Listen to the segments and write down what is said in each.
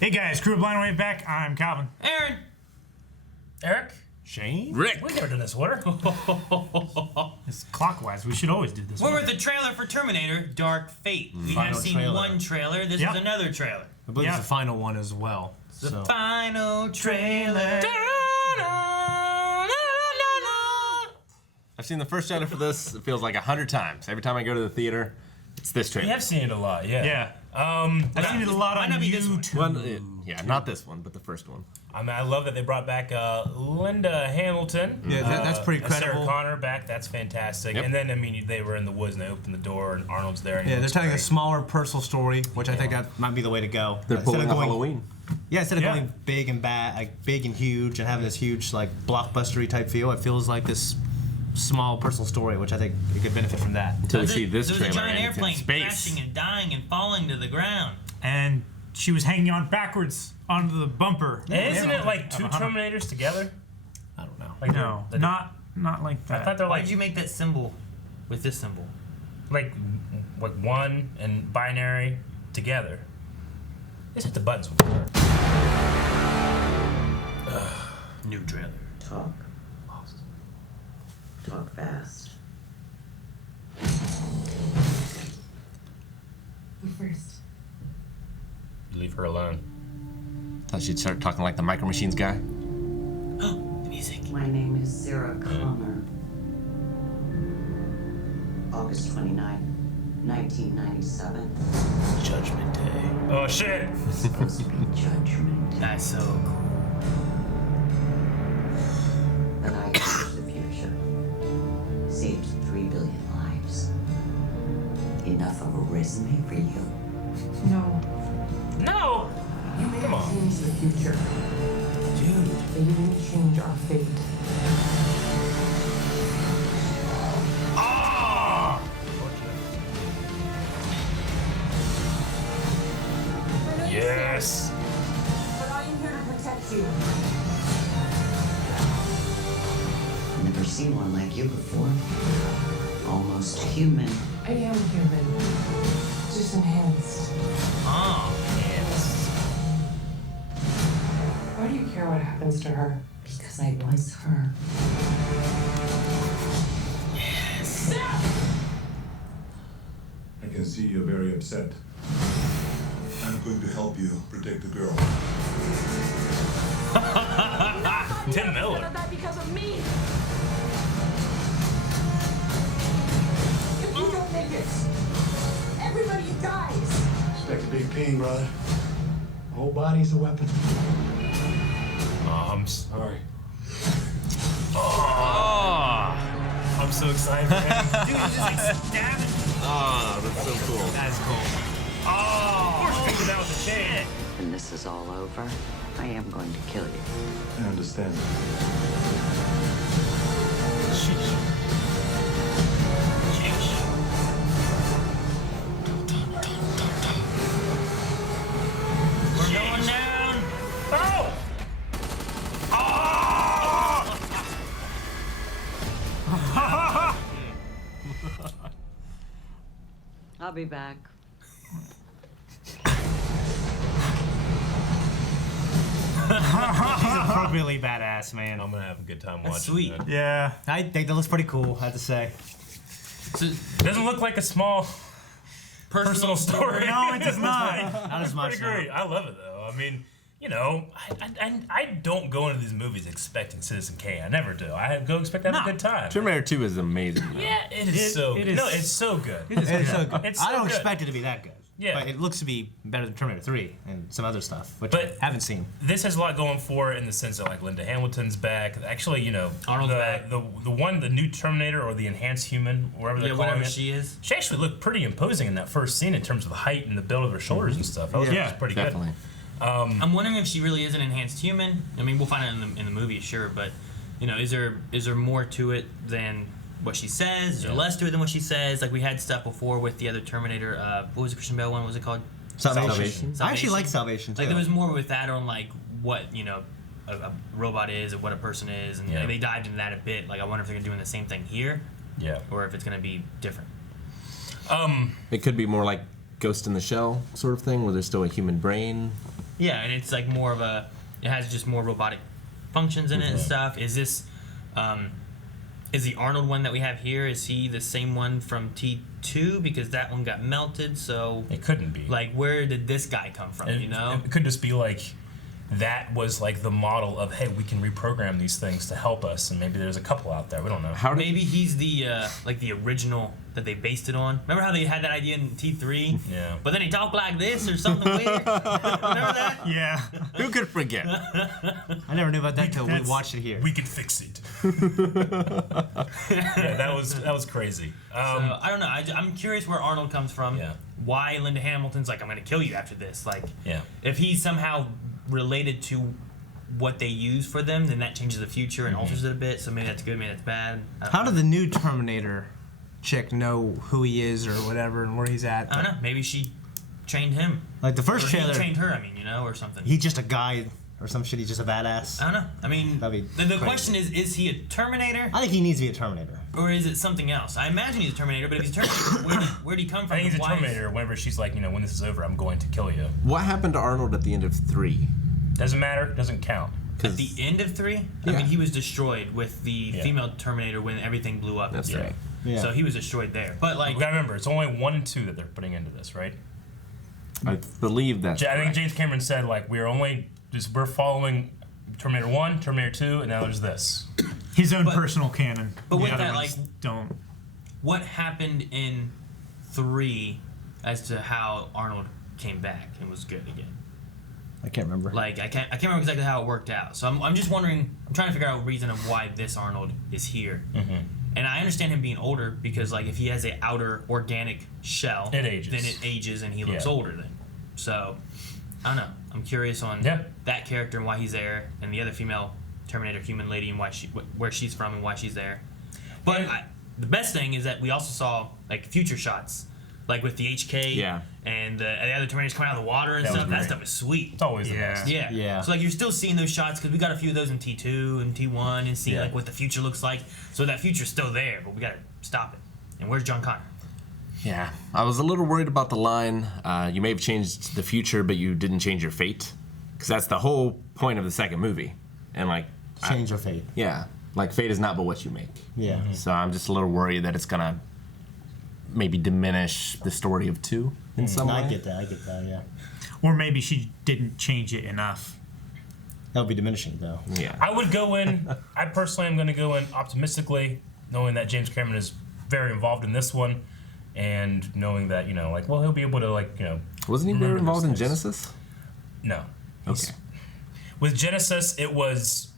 Hey guys, Crew of Blind Way back. I'm Calvin. Aaron. Eric. Shane. Rick. We've never done this order. It's clockwise. We should always do this. We're with the trailer for Terminator: Dark Fate. We have seen one trailer. This is another trailer. I believe it's the final one as well. The final trailer. I've seen the first trailer for this. It feels like 100 times. Every time I go to the theater, it's this trailer. We have seen it a lot, yeah. Yeah. I've seen it a lot on YouTube. Yeah, not this one, but the first one. I mean, I love that they brought back Linda Hamilton. Yeah, that's pretty credible. Sarah Connor back. That's fantastic. Yep. And then, I mean, they were in the woods and they opened the door and Arnold's there. And Yeah, they're telling a smaller personal story, which I think that might be the way to go. They're pulling the Halloween. Yeah, instead of going big and bad, like big and huge, and having this huge like blockbustery type feel, it feels like this small personal story, which I think it could benefit from that. Until we see this there was trailer a giant and it's in airplane space. crashing and dying and falling to the ground. And she was hanging on backwards onto the bumper. And isn't it like two Terminators together? I don't know. Like No, not like that. I thought they're Why like did you make that symbol with this symbol? like one and binary together. Just hit the buttons. New trailer. Talk. Talk fast. You first. Leave her alone. Thought she'd start talking like the Micro Machines guy. The music. My name is Sarah Connor. August 29, 1997. Judgment Day. Oh shit! It's supposed to be Judgment Day. That's so cool. But I changed the future. Saved 3 billion lives. Enough of a resume for you? No. No! You may Come have on. changed the future. Dude. But you didn't change our fate. Ah! Yes! But I am here to protect you. Never seen one like you before. Almost human. I am human. Just enhanced. Oh, yes. Why do you care what happens to her? Because I was her. Yes. I can see you're very upset. I'm going to help you protect the girl. Tim Miller. That because of me. If you don't make it, everybody dies. Expect a big pain, brother. The whole body's a weapon. Oh, I'm sorry. Oh, I'm so excited, man. Dude, just like stabbing. that's so cool. That's cool. Oh! Of course, that with the chain. When this is all over, I am going to kill you. I understand. We're going down. Oh! I'll be back. He's appropriately badass, man. I'm gonna have a good time That's watching sweet. it. Yeah. I think that looks pretty cool, I have to say. So, Doesn't look like a small personal story. No, it does not. Not as much. Pretty great. I love it though. I mean, you know, I don't go into these movies expecting Citizen Kane. I never do. I go expect to have a good time. Terminator 2 is amazing. Though. Yeah, it is so good. No, it's so good. It's so good. It's so I don't good. expect it to be that good. Yeah. But it looks to be better than Terminator 3 and some other stuff, which But- I haven't seen. This has a lot going for it in the sense that like Linda Hamilton's back. Actually, you know, Arnold's back. The new Terminator or the enhanced human, wherever they're calling whatever it. she is. She actually looked pretty imposing in that first scene in terms of the height and the build of her shoulders and stuff. That was Yeah, just pretty Definitely. good. I'm wondering if she really is an enhanced human. I mean, we'll find out in the movie, sure, but you know, is there more to it than what she says? Is there less to it than what she says? Like we had stuff before with the other Terminator. What was the Christian Bale one? What was it called? Salvation. I actually like Salvation too. Like there was more with that on like what a robot is or what a person is, and Yeah. they dived into that a bit. Like I wonder if they're doing the same thing here, Yeah. or if it's gonna be different. It could be more like Ghost in the Shell sort of thing, where there's still a human brain. Yeah, and it's like more of a. It has just more robotic functions in it and stuff. Is this, is the Arnold one that we have here? Is he the same one from T2? Because that one got melted. So It couldn't be. like, where did this guy come from? It, You know? it could just be like that was like the model of, hey, we can reprogram these things to help us, and maybe there's a couple out there. We don't know. How did Maybe he's the like the original that they based it on. Remember how they had that idea in T3? Yeah. But then he talked like this or something weird. Remember that? Yeah. who could forget? I never knew about that until we that's- watched it here. We could fix it. Yeah, that was crazy. So, I don't know. I'm curious where Arnold comes from. Yeah. Why Linda Hamilton's like, I'm gonna kill you after this. Like, Yeah. if he's somehow related to what they use for them, then that changes the future and alters it a bit. So maybe that's good, maybe that's bad. I don't How know. did the new Terminator chick know who he is or whatever and where he's at? I don't know. Maybe she trained him. Like the Or first he trailer, trained her, I mean, you know, or something. he's just a guy or some shit. He's just a badass. I don't know. I mean, That'd be the crazy. question is he a Terminator I think he needs to be a Terminator. or is it something else? I imagine he's a Terminator, but if he's a Terminator, where'd he come from? I think he's a Why is- Terminator. Whenever she's like, you know, when this is over, I'm going to kill you. What happened to Arnold at the end of 3? Doesn't matter. Doesn't count. At the end of 3? I Yeah. mean, he was destroyed with the Yeah. female Terminator when everything blew up. That's Yeah. right. Yeah. So he was destroyed there. But like, We gotta remember, it's only 1 and 2 that they're putting into this, right? I believe that's I think correct. James Cameron said like we're following Terminator 1, Terminator 2, and now there's this. His own But- personal canon. but with The other that, ones don't. what happened in 3 as to how Arnold came back and was good again? I can't remember. Like, I can't remember exactly how it worked out. So I'm just wondering. I'm trying to figure out a reason of why this Arnold is here. And I understand him being older because, like, if he has an outer organic shell, It ages. then it ages and he looks Yeah. older then. So I don't know. I'm curious on Yeah. that character and why he's there, and the other female Terminator human lady and why where she's from and why she's there. But And- the best thing is that we also saw like future shots, like with the HK Yeah. and the other Terminators coming out of the water and That was stuff. That great. stuff is sweet. It's always the Yeah. best. Yeah. Yeah. So like you're still seeing those shots because we got a few of those in T2 and T1 and see Yeah. like what the future looks like. So that future's still there, but we gotta stop it. And where's John Connor? Yeah, I was a little worried about the line. You may have changed the future, but you didn't change your fate, because that's the whole point of the second movie. And like, Change your fate. yeah, like fate is not but what you make. Yeah. So I'm just a little worried that it's gonna maybe diminish the story of 2 in some No, way. I get that. Yeah. Or maybe she didn't change it enough. That would be diminishing though. Yeah. I would go in. I personally am going to go in optimistically, knowing that James Cameron is very involved in this one, and knowing that like, well, he'll be able to Wasn't he very remember involved in those things. Genesis? No. Okay. With Genesis, it was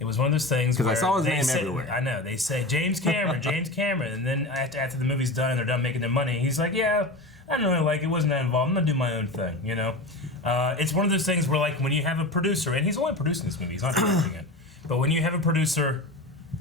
one of those things 'Cause I where saw his they name say- everywhere. I know they say James Cameron, James Cameron, and then after the movie's done and they're done making their money, he's like, yeah, I don't know, like it wasn't that involved. I'm gonna do my own thing, It's one of those things where like when you have a producer, and he's only producing this movie, he's not directing it, but when you have a producer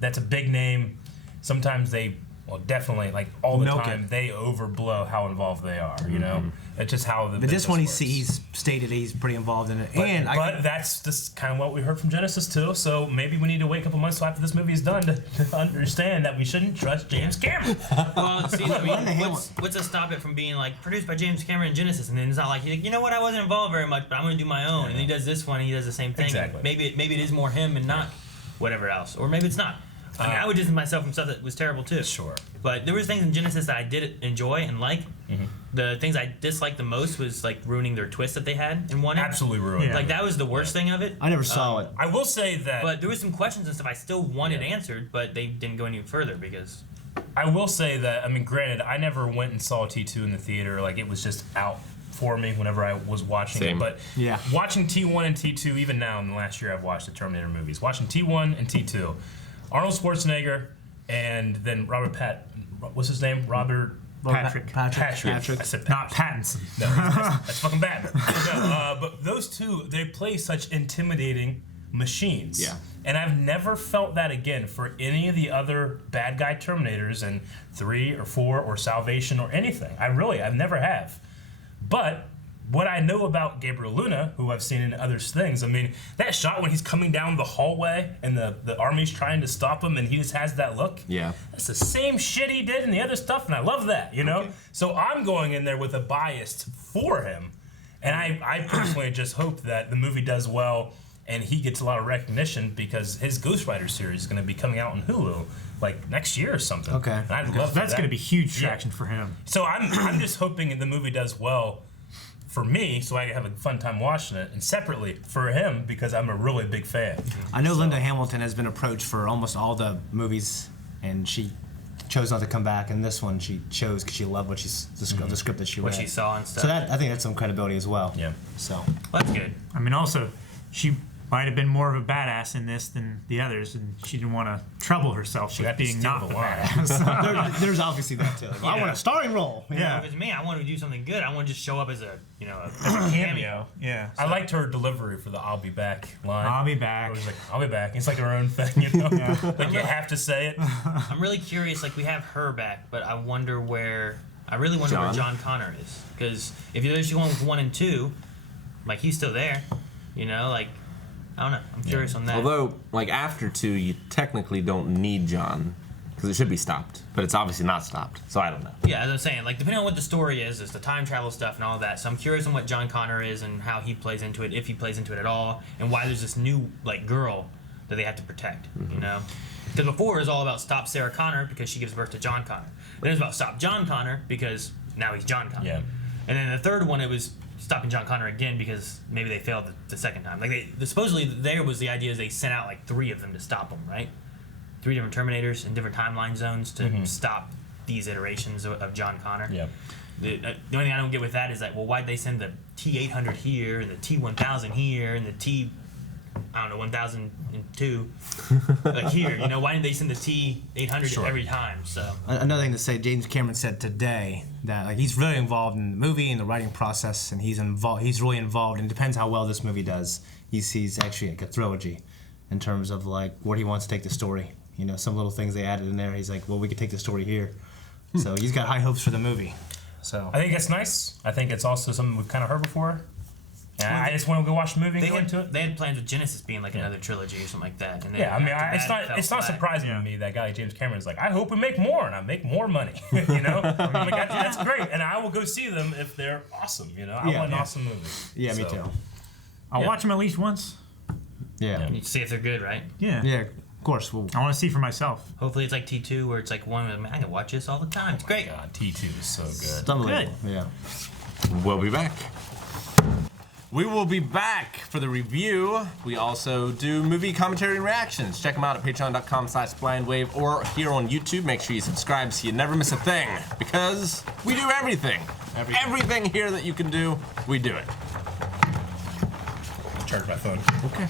that's a big name, sometimes they. Well, definitely, like all the Milk time, it. they overblow how involved they are. It's just how the. But this business one, works. he's stated he's pretty involved in it. But, but that's just kind of what we heard from Genesis too. So maybe we need to wait a couple months after this movie is done to understand that we shouldn't trust James Cameron. Well, see, I Linda mean, Hamilton. what's to stop it from being like produced by James Cameron and Genesis, and then it's not like he's like, you know what, I wasn't involved very much, but I'm gonna do my own, and he does this one, and he does the same thing. Exactly. Maybe it is more him and not whatever else, or maybe it's not. I mean, I would distance myself from stuff that was terrible too. Sure. But there was things in Genesis that I did enjoy and like. Mm-hmm. The things I disliked the most was like ruining their twist that they had in one. Absolutely ruined. Yeah. Like that was the worst thing of it. I never saw it. I will say that. But there was some questions and stuff I still wanted answered, but they didn't go any further because. I will say that. I mean, granted, I never went and saw T2 in the theater. Like it was just out for me whenever I was watching Same. it. But Yeah. watching T1 and T2, even now in the last year I've watched the Terminator movies. Watching T1 and T2, Arnold Schwarzenegger and then what's his name? Patrick. Patrick. I said Not Patrick. Pattinson. No, that's fucking Batman. No, but those two, they play such intimidating machines. Yeah. And I've never felt that again for any of the other bad guy Terminators in 3 or 4 or Salvation or anything. I've never have. But what I know about Gabriel Luna, who I've seen in other things, I mean, that shot when he's coming down the hallway and the army's trying to stop him and he just has that look. Yeah. That's the same shit he did in the other stuff, and I love that, So I'm going in there with a bias for him. And I personally just hope that the movie does well and he gets a lot of recognition because his Ghost Rider series is going to be coming out on Hulu like next year or something. Okay. And I'd love That's that. going to be huge traction for him. So I'm just hoping the movie does well for me, so I can have a fun time watching it, and separately for him because I'm a really big fan. I know Linda Hamilton has been approached for almost all the movies, and she chose not to come back. And this one she chose because she loved what the script that she read. What she saw and stuff. So that I think that's some credibility as well. Yeah. So Well, that's good. I mean, also, she might have been more of a badass in this than the others, and she didn't want to trouble herself with got to being steal not the the line. badass. there's obviously that too. Like, I want a starring role. Yeah. If it's me, I want to do something good. I want to just show up as a Cameo. Yeah. I liked her delivery for the "I'll be back" line. I'll be back. It was like, "I'll be back." It's like her own thing, you know. Like you have to say it. I'm really curious. Like we have her back, but I wonder where. I really wonder where John Connor is, because if you're just going with 1 and 2, like he's still there. You know, like I don't know. I'm curious on that. Although, like after 2, you technically don't need John because it should be stopped, but it's obviously not stopped. So I don't know. Yeah, as I'm saying, like depending on what the story is the time travel stuff and all of that. So I'm curious on what John Connor is and how he plays into it, if he plays into it at all, and why there's this new like girl that they have to protect. You know, because before it was all about stop Sarah Connor because she gives birth to John Connor. Then it was about stop John Connor because now he's John Connor. Yeah. And then the third one, it was stopping John Connor again because maybe they failed the second time. Like supposedly there was the idea is they sent out like 3 of them to stop him, right? 3 different Terminators in different timeline zones to stop these iterations of John Connor. Yeah. The only thing I don't get with that is like, well, why'd they send the T-800 here and the T-1000 here and the I don't know, 1002 like here? You know, why didn't they send the T-800 every time? So Another thing to say, James Cameron said today that like he's really involved in the movie and the writing process, and he's really involved. And it depends how well this movie does. He sees actually like a trilogy in terms of like where he wants to take the story. You know, some little things they added in there. He's like, well, we could take the story here. So he's got high hopes for the movie. So I think it's nice. I think it's also something we've kind of heard before. And I just want to go watch the movie and go into it. They had plans with Genesis being like another trilogy or something like that. And then Yeah, I mean, after that, it's it not fell surprising to me that guy James Cameron's like, I hope we make more and I make more money. You know, I'm like, that's great, and I will go see them if they're awesome. You know, I want an awesome movie. yeah, me So, too. I'll watch them at least once. Yeah, flat. You see if they're good, right? Yeah. yeah, of course. Well, I want to see for myself. Hopefully it's like T2 where it's like one of them, man, I can watch this all the time. It's great. God, T2 is so good. it's unbelievable. Yeah. We'll be back. We will be back for the review. We also do movie commentary and reactions. Check them out at patreon.com/blindwave or here on YouTube. Make sure you subscribe so you never miss a thing, because we do everything. Everything here that you can do, we do it. Charge my phone. Okay.